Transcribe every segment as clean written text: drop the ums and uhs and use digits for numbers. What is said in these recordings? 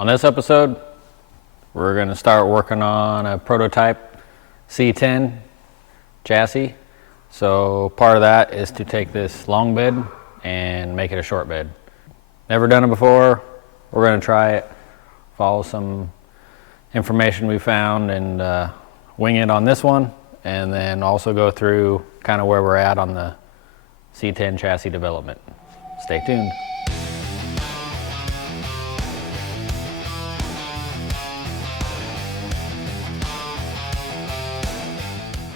On this episode, we're going to start working on a prototype C10 chassis. So part of that is to take this long bed and make it a short bed. Never done it before. We're going to try it, follow some information we found and wing it on this one, and then also go through kind of where we're at on the C10 chassis development. Stay tuned.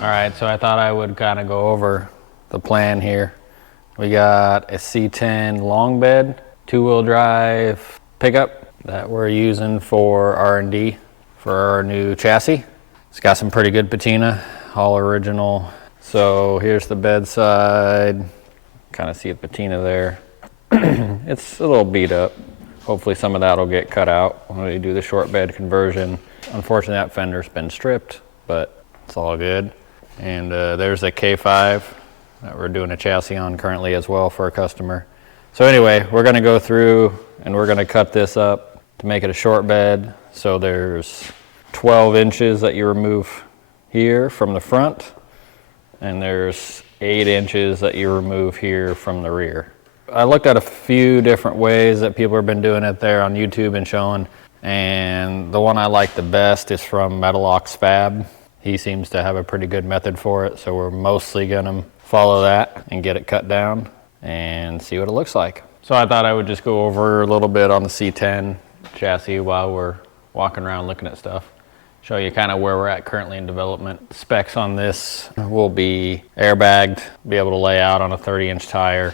All right, so I thought I would kind of go over the plan here. We got a C10 long bed, 2-wheel drive pickup that we're using for R&D for our new chassis. It's got some pretty good patina, all original. So here's the bedside. Kind of see the patina there. It's a little beat up. Hopefully some of that will get cut out when we do the short bed conversion. Unfortunately, that fender's been stripped, but it's all good. And there's a K5 that we're doing a chassis on currently as well for a customer. So anyway, we're going to go through and we're going to cut this up to make it a short bed. So there's 12 inches that you remove here from the front, and there's 8 inches that you remove here from the rear. I looked at a few different ways that people have been doing it there on YouTube and showing, and the one I like the best is from MetalOx Fab. He seems to have a pretty good method for it, so we're mostly gonna follow that and get it cut down and see what it looks like. So I thought I would just go over a little bit on the C10 chassis while we're walking around looking at stuff. Show you kind of where we're at currently in development. Specs on this will be airbagged, be able to lay out on a 30-inch tire.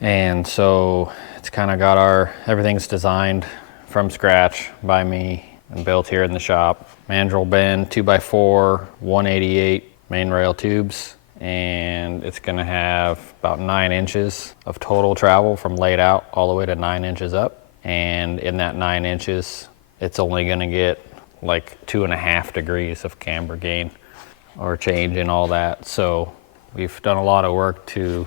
And so it's kind of got everything's designed from scratch by me and built here in the shop. Mandrel bend 2x4 188 main rail tubes, and it's going to have about 9 inches of total travel from laid out all the way to 9 inches up. And in that 9 inches, it's only going to get like 2.5 degrees of camber gain or change and all that. So we've done a lot of work to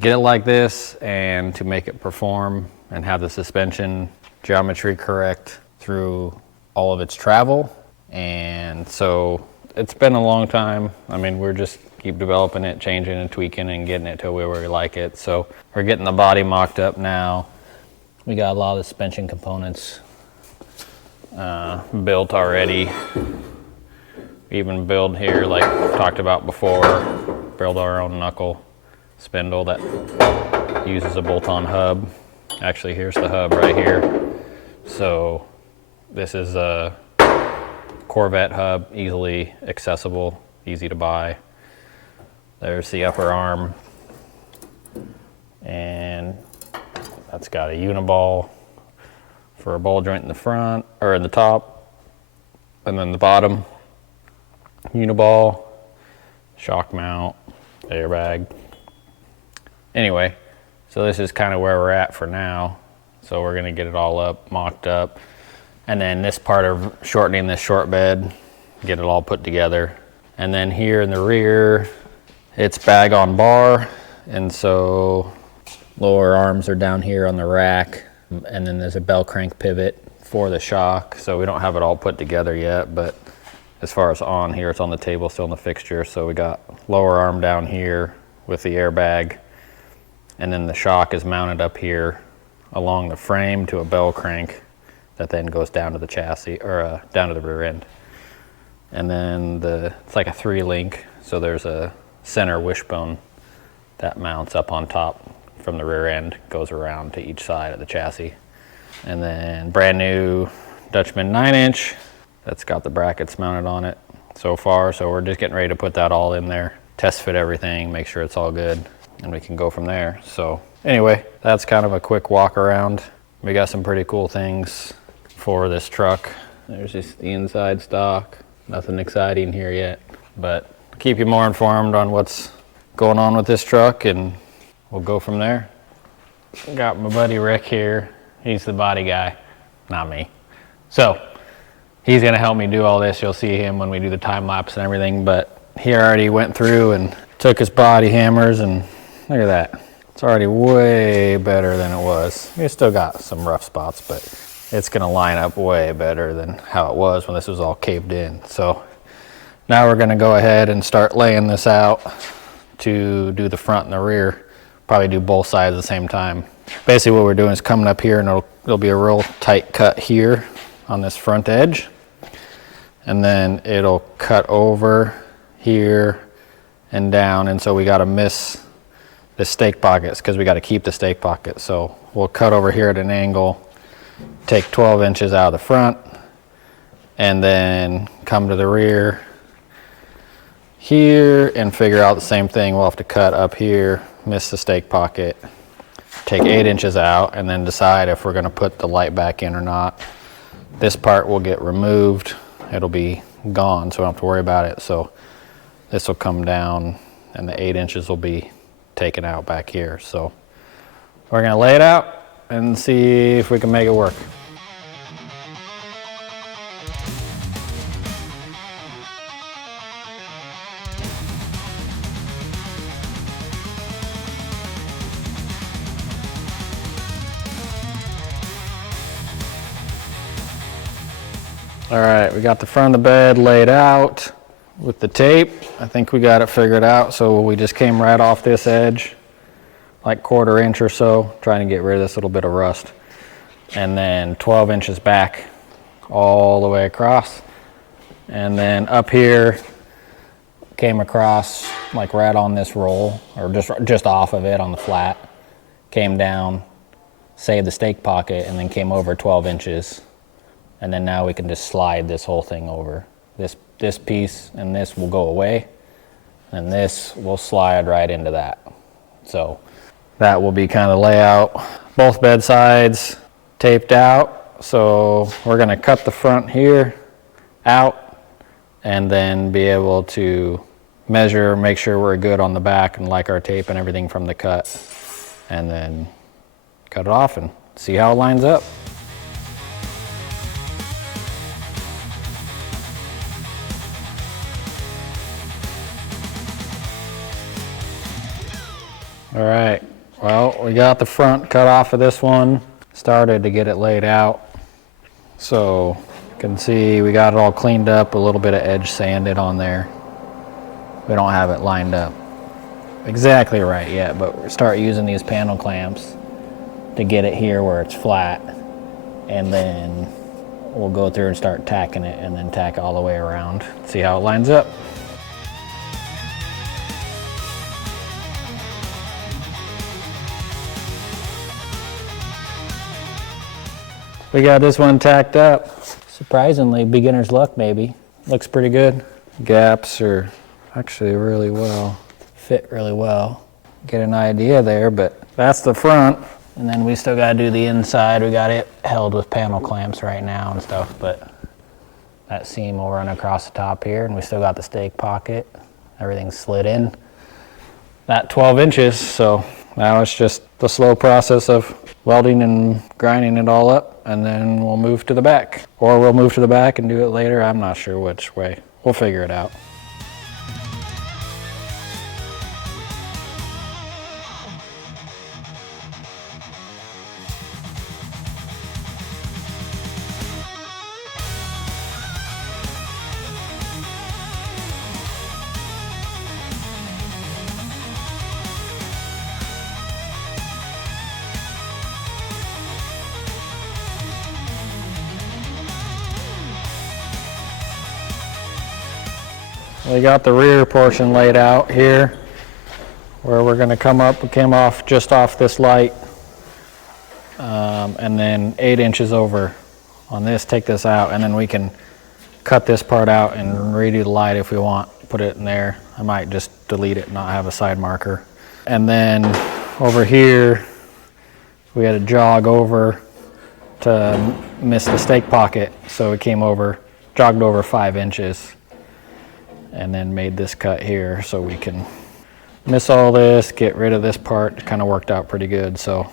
get it like this and to make it perform and have the suspension geometry correct through all of its travel. And so it's been a long time. I mean, we're just keep developing it, changing and tweaking and getting it to where we like it. So we're getting the body mocked up now. We got a lot of the suspension components built already. We even build here, like we talked about before, build our own knuckle spindle that uses a bolt-on hub. Actually, here's the hub right here. So this is a Corvette hub, easily accessible, easy to buy. There's the upper arm, and that's got a uniball for a ball joint in the front, or in the top, and then the bottom, uniball, shock mount, airbag. Anyway, so this is kind of where we're at for now. So we're gonna get it all up, mocked up. And then this part of shortening this short bed, get it all put together. And then here in the rear, it's bag on bar. And so lower arms are down here on the rack. And then there's a bell crank pivot for the shock. So we don't have it all put together yet, but as far as on here, it's on the table, still in the fixture. So we got lower arm down here with the airbag. And then the shock is mounted up here along the frame to a bell crank that then goes down to the chassis, or down to the rear end. And then it's like a 3-link, so there's a center wishbone that mounts up on top from the rear end, goes around to each side of the chassis. And then brand new Dutchman 9-inch, that's got the brackets mounted on it so far, so we're just getting ready to put that all in there, test fit everything, make sure it's all good, and we can go from there. So anyway, that's kind of a quick walk around. We got some pretty cool things for this truck. There's just the inside stock. Nothing exciting here yet, but keep you more informed on what's going on with this truck, and we'll go from there. Got my buddy Rick here. He's the body guy, not me. So he's gonna help me do all this. You'll see him when we do the time lapse and everything, but he already went through and took his body hammers, and look at that. It's already way better than it was. We still got some rough spots, but it's gonna line up way better than how it was when this was all caved in. So now we're gonna go ahead and start laying this out to do the front and the rear. Probably do both sides at the same time. Basically what we're doing is coming up here, and it'll be a real tight cut here on this front edge. And then it'll cut over here and down, and so we gotta miss the stake pockets because we gotta keep the stake pockets. So we'll cut over here at an angle, take 12 inches out of the front, and then come to the rear here and figure out the same thing. We'll have to cut up here, miss the stake pocket, take 8 inches out, and then decide if we're gonna put the light back in or not. This part will get removed. It'll be gone, so we don't have to worry about it. So this will come down and the 8 inches will be taken out back here. So we're gonna lay it out and see if we can make it work. All right, we got the front of the bed laid out with the tape. I think we got it figured out. So we just came right off this edge, like 1/4 inch or so, trying to get rid of this little bit of rust. And then 12 inches back all the way across. And then up here, came across like right on this roll, or just off of it on the flat. Came down, saved the stake pocket, and then came over 12 inches. And then now we can just slide this whole thing over. This piece and this will go away, and this will slide right into that. So that will be kind of layout. Both bed sides taped out. So we're gonna cut the front here out and then be able to measure, make sure we're good on the back and like our tape and everything from the cut, and then cut it off and see how it lines up. All right, well, we got the front cut off of this one, started to get it laid out. So you can see we got it all cleaned up, a little bit of edge sanded on there. We don't have it lined up exactly right yet, but we'll start using these panel clamps to get it here where it's flat. And then we'll go through and start tacking it and then tack all the way around, see how it lines up. We got this one tacked up. Surprisingly, beginner's luck maybe. Looks pretty good. Gaps are actually really well, fit really well. Get an idea there, but that's the front. And then we still gotta do the inside. We got it held with panel clamps right now and stuff, but that seam will run across the top here, and we still got the stake pocket. Everything's slid in. That 12 inches, so now it's just the slow process of welding and grinding it all up, and then we'll move to the back. Or we'll move to the back and do it later. I'm not sure which way. We'll figure it out. We got the rear portion laid out here where we're going to come up. We came off just off this light, and then 8 inches over on this, take this out, and then we can cut this part out and redo the light if we want, put it in there. I might just delete it and not have a side marker. And then over here we had to jog over to miss the stake pocket, so we came over, jogged over 5 inches. And then made this cut here so we can miss all this, get rid of this part. It kind of worked out pretty good, so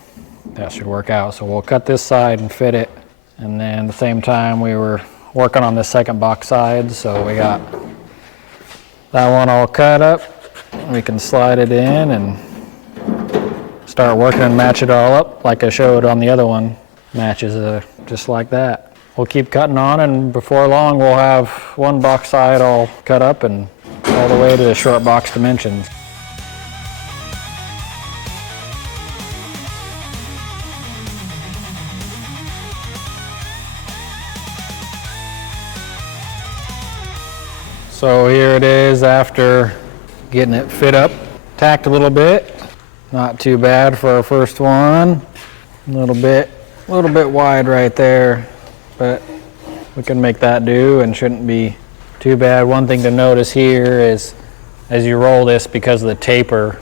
that should work out. So we'll cut this side and fit it. And then at the same time we were working on the second box side, so we got that one all cut up. We can slide it in and start working and match it all up like I showed on the other one. Matches the just like that. We'll keep cutting on, and before long we'll have one box side all cut up and all the way to the short box dimensions. So here it is after getting it fit up, tacked a little bit. Not too bad for our first one. A little bit wide right there, but we can make that do and shouldn't be too bad. One thing to notice here is as you roll this, because of the taper,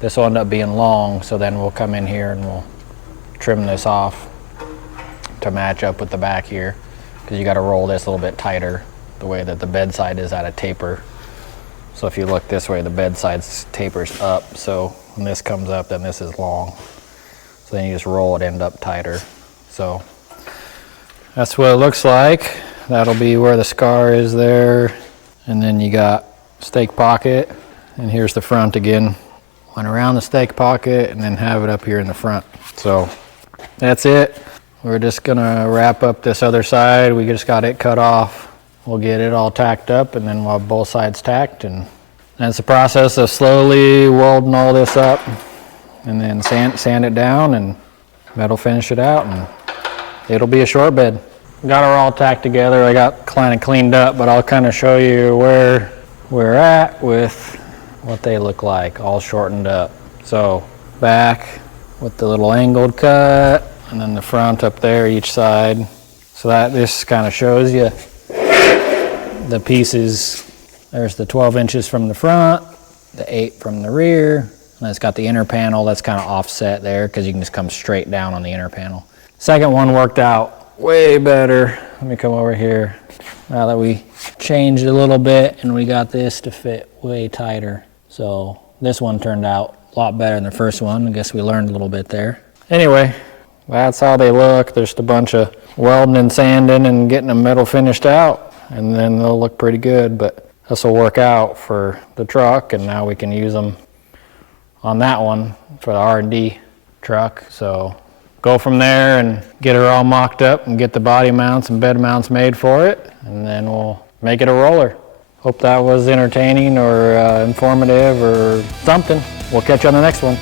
this will end up being long, so then we'll come in here and we'll trim this off to match up with the back here, because you got to roll this a little bit tighter the way that the bed side is at a taper. So if you look this way, the bed side tapers up, so when this comes up, then this is long. So then you just roll it end up tighter. So that's what it looks like. That'll be where the scar is there. And then you got stake pocket, and here's the front again. Went around the stake pocket and then have it up here in the front. So that's it. We're just gonna wrap up this other side. We just got it cut off. We'll get it all tacked up, and then we'll have both sides tacked, and that's the process of slowly welding all this up, and then sand it down, and that'll finish it out, and it'll be a short bed. Got her all tacked together. I got kind of cleaned up, but I'll kind of show you where we're at with what they look like, all shortened up. So back with the little angled cut, and then the front up there each side. So that this kind of shows you the pieces. There's the 12 inches from the front, the 8 from the rear, and it's got the inner panel that's kind of offset there because you can just come straight down on the inner panel. Second one worked out way better. Let me come over here. Now that we changed a little bit and we got this to fit way tighter. So this one turned out a lot better than the first one. I guess we learned a little bit there. Anyway, that's how they look. There's a bunch of welding and sanding and getting them metal finished out, and then they'll look pretty good, but this will work out for the truck, and now we can use them on that one for the R&D truck. So go from there and get her all mocked up and get the body mounts and bed mounts made for it, and then we'll make it a roller. Hope that was entertaining or informative or something. We'll catch you on the next one.